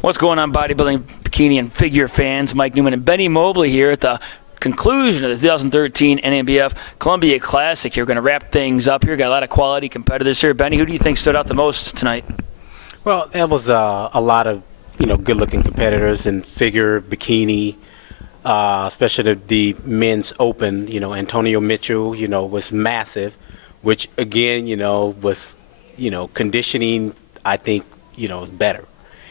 What's going on, bodybuilding, bikini, and figure fans? Mike Neumann and Benny Mobley here at the conclusion of the 2013 NANBF Columbia Classic. Here, we're going to wrap things up here. Got a lot of quality competitors here. Benny, who do you think stood out the most tonight? Well, there was a lot of good-looking competitors in figure, bikini, especially the men's open. Antonio Mitchell, was massive, which again, was conditioning. I think is better.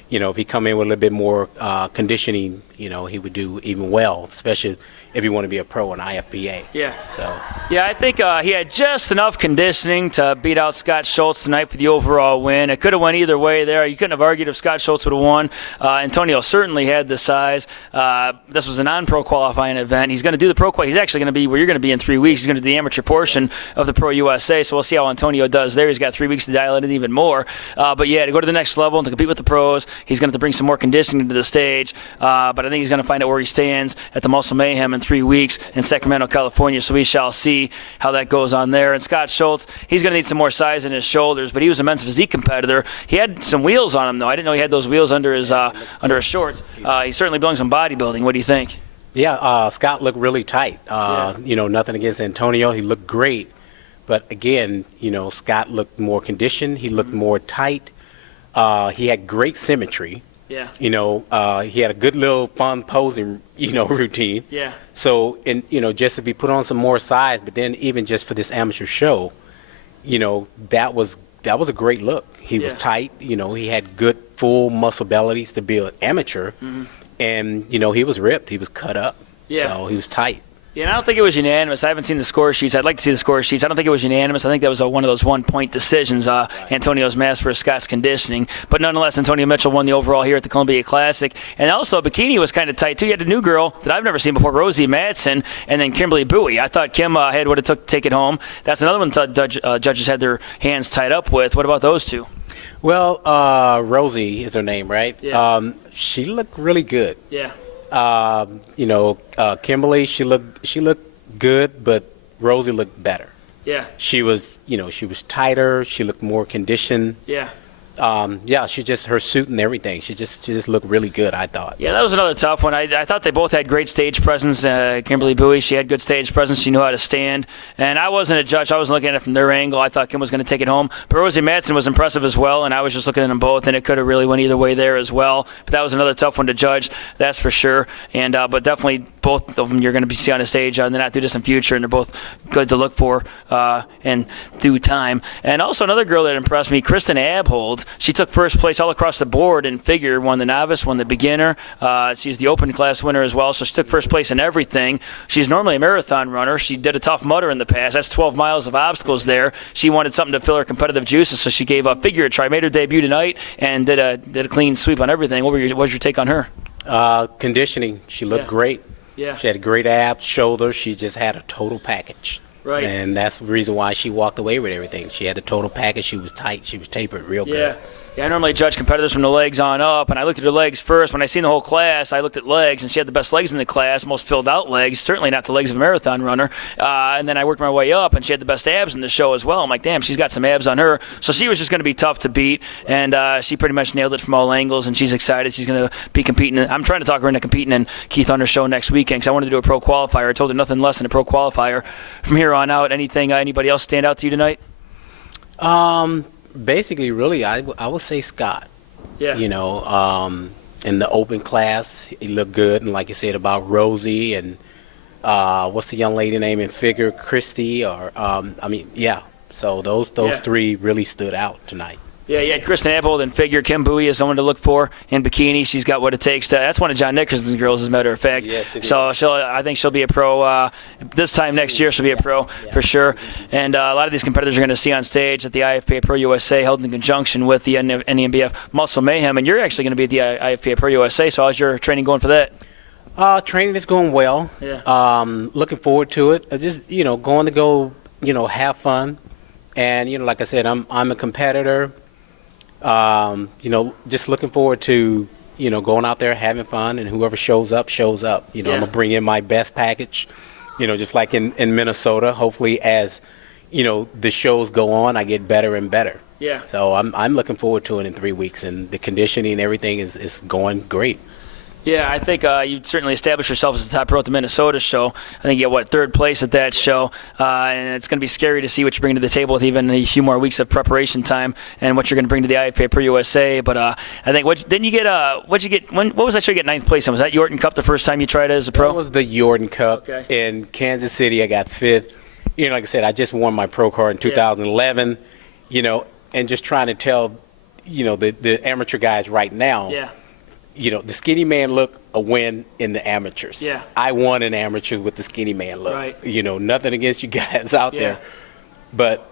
If he come in with a little bit more conditioning, he would do even well, especially if you want to be a pro in IFBA. Yeah. So. Yeah, I think he had just enough conditioning to beat out Scott Schultz tonight for the overall win. It could have went either way there. You couldn't have argued if Scott Schultz would have won. Antonio certainly had the size. This was a non-pro qualifying event. He's going to do the pro qual. He's actually going to be where you're going to be in 3 weeks. He's going to do the amateur portion of the Pro USA, so we'll see how Antonio does there. He's got 3 weeks to dial it in even more. But yeah, to go to the next level and to compete with the pros, he's going to have to bring some more conditioning to the stage. But I think he's going to find out where he stands at the Muscle Mayhem in 3 weeks in Sacramento, California. So we shall see how that goes on there. And Scott Schultz, he's going to need some more size in his shoulders, but he was a men's physique competitor. He had some wheels on him, though. I didn't know he had those wheels under his shorts. He certainly belongs in bodybuilding. What do you think? Yeah, Scott looked really tight. Nothing against Antonio. He looked great. But again, Scott looked more conditioned. He looked more tight. He had great symmetry. Yeah. He had a good little fun posing, routine. Yeah. So, and just if he put on some more size, but then even just for this amateur show, that was a great look. He was tight. He had good full muscle bellies to be an amateur, and he was ripped. He was cut up. Yeah. So he was tight. Yeah, and I don't think it was unanimous. I haven't seen the score sheets. I'd like to see the score sheets. I don't think it was unanimous. I think that was one of those one-point decisions, Antonio's mass versus Scott's conditioning. But nonetheless, Antonio Mitchell won the overall here at the Columbia Classic. And also, bikini was kind of tight, too. You had a new girl that I've never seen before, Rosie Madsen, and then Kimberly Bowie. I thought Kim had what it took to take it home. That's another one judges had their hands tied up with. What about those two? Well, Rosie is her name, right? Yeah. She looked really good. Yeah. Kimberly, she looked good, but Rosie looked better. Yeah. She was tighter. She looked more conditioned. Yeah. She just, her suit and everything. She just looked really good, I thought. Yeah, that was another tough one. I thought they both had great stage presence. Kimberly Bowie, she had good stage presence. She knew how to stand. And I wasn't a judge. I wasn't looking at it from their angle. I thought Kim was going to take it home. But Rosie Madsen was impressive as well, and I was just looking at them both, and it could have really went either way there as well. But that was another tough one to judge, that's for sure. And but definitely both of them you're going to see on the stage in the not-too-distant future, and they're both good to look for in due time. And also another girl that impressed me, Kristen Abhold. She took first place all across the board in figure, won the novice, won the beginner. She's the open class winner as well, so she took first place in everything. She's normally a marathon runner. She did a Tough Mudder in the past. That's 12 miles of obstacles there. She wanted something to fill her competitive juices, so she gave a figure a try, made her debut tonight, and did a clean sweep on everything. What was your take on her? Conditioning. She looked great. Yeah. She had great abs, shoulders. She just had a total package. Right. And that's the reason why she walked away with everything. She had the total package. She was tight. She was tapered real good. Yeah, I normally judge competitors from the legs on up, and I looked at her legs first. When I seen the whole class, I looked at legs, and she had the best legs in the class, most filled-out legs, certainly not the legs of a marathon runner. And then I worked my way up, and she had the best abs in the show as well. I'm like, damn, she's got some abs on her. So she was just going to be tough to beat, and she pretty much nailed it from all angles, and she's excited. She's going to be competing. I'm trying to talk her into competing in Keith Hunter's show next weekend because I wanted to do a pro qualifier. I told her nothing less than a pro qualifier. From here on out, anybody else stand out to you tonight? Basically, really, I would say Scott. Yeah. In the open class, he looked good. And like you said about Rosie and what's the young lady name in figure, Christy, or So those three really stood out tonight. Yeah, you had Kristen Abhold in figure. Kim Bowie is someone to look for in bikini. She's got what it takes to. That's one of John Nickerson's girls, as a matter of fact. Yes, it is. I think she'll be a pro this time next year. She'll be a pro for sure. And a lot of these competitors are going to see on stage at the IFBA Pro USA, held in conjunction with the NANBF Muscle Mayhem. And you're actually going to be at the IFBA Pro USA. So how's your training going for that? Training is going well. Yeah. Looking forward to it. Just going to go have fun. And like I said, I'm a competitor. Just looking forward to, going out there, having fun, and whoever shows up, shows up. I'm going to bring in my best package, just like in Minnesota. Hopefully as, the shows go on, I get better and better. Yeah. So I'm looking forward to it in 3 weeks, and the conditioning and everything is going great. Yeah, I think you certainly established yourself as the top pro at the Minnesota show. I think you got, 3rd place at that show. And it's going to be scary to see what you bring to the table with even a few more weeks of preparation time and what you're going to bring to the IFA Pro USA. But I think, what was that show you get 9th place in? Was that Yorton Cup the first time you tried it as a pro? That was the Yorton Cup. Okay. In Kansas City. I got 5th. Like I said, I just won my pro card in 2011, and just trying to tell, the amateur guys right now. Yeah. The skinny man look, a win in the amateurs. Yeah. I won in amateurs with the skinny man look. Right. Nothing against you guys out there. But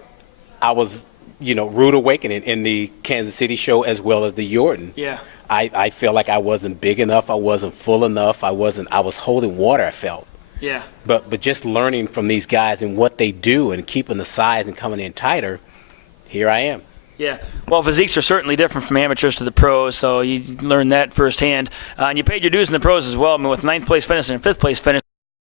I was, rude awakening in the Kansas City show as well as the Yorton. Yeah. I felt like I wasn't big enough. I wasn't full enough. I was holding water, I felt. Yeah. But just learning from these guys and what they do and keeping the size and coming in tighter, here I am. Yeah. Well, physiques are certainly different from amateurs to the pros, so you learned that firsthand. And you paid your dues in the pros as well. I mean, with 9th place finish and 5th place finish.